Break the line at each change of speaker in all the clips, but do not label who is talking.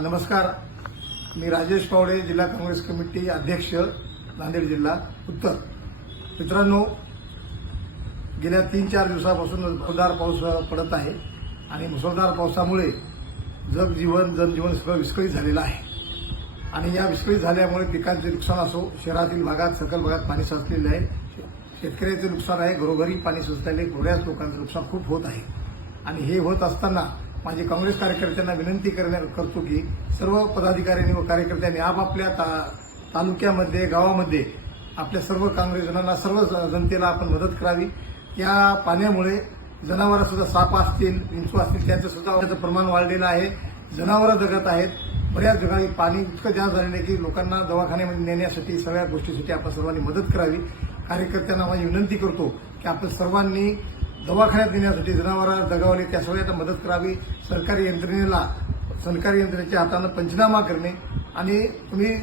नमस्कार. मी राजेश पावडे जिल्हा काँग्रेस कमिटी अध्यक्ष नांदेड जिल्हा. उत्तर. मित्रांनो गेल्या तीन चार दिवसापासून मुसळधार पाऊस पडत आहे आणि मुसळधार पावसामुळे जगजीवन जनजीवन सगळं विस्कळीत झालेलं आहे. आणि या विस्कळीत झाल्यामुळे पिकांचे नुकसान असो शहरातील भागात सकल भागात पाणी साचलेले आहे. शेतकऱ्याचे नुकसान आहे घरोघरी पाणी सुचल्याने थोड्याच लोकांचं नुकसान खूप होत आहे. आणि हे होत असताना माझे काँग्रेस कार्यकर्त्यांना विनंती करण्या करतो की सर्व पदाधिकाऱ्यांनी व कार्यकर्त्यांनी आपापल्या ता तालुक्यामध्ये गावामध्ये आपल्या सर्व काँग्रेसजनांना सर्व जनतेला आपण मदत करावी. या पाण्यामुळे जनावरंसुद्धा साप असतील विंचू असतील त्यांचं सुद्धा त्याचं प्रमाण वाढलेलं आहे. जनावरं जगत आहेत. बऱ्याच ठिकाणी पाणी इतकं जास्त झालेलं आहे की लोकांना दवाखान्यामध्ये नेण्यासाठी सगळ्या गोष्टीसाठी आपण सर्वांनी मदत करावी. कार्यकर्त्यांना माझी विनंती करतो की आपण सर्वांनी दवाखान्यात नेण्यासाठी जनावरांना जगावले त्या सगळ्यांना मदत करावी. सरकारी यंत्रणेला सरकारी यंत्रणेच्या हातानं पंचनामा करणे आणि तुम्ही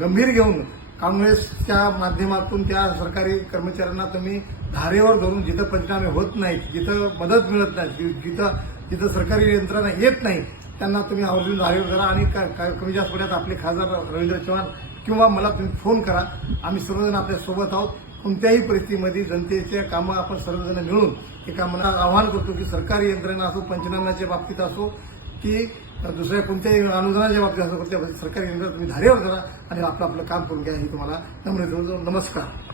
गंभीर घेऊन काँग्रेसच्या माध्यमातून त्या सरकारी कर्मचाऱ्यांना तुम्ही धारेवर धरून जिथं पंचनामे होत नाहीत जिथं मदत मिळत नाही जि- जिथं जिथं सरकारी यंत्रणा येत नाही त्यांना तुम्ही आवर्जून धारेवर धरा आणि का- कमी जास्त पड्यात आपले खासदार रवींद्र चव्हाण किंवा मला तुम्ही फोन करा. आम्ही सर्वजण आपल्यासोबत आहोत. कोणत्याही परिस्थितीमध्ये जनतेच्या कामं आपण सर्वजण मिळून एका मना आवाहन करतो की सरकारी यंत्रणा असो पंचनाम्याच्या बाबतीत असो की दुसऱ्या कोणत्याही अनुदानाच्या बाबतीत असो कोणत्या सरकारी यंत्रणा तुम्ही धारेवर करा आणि आपलं आपलं काम करून घ्या ही तुम्हाला नम्र नमस्कार.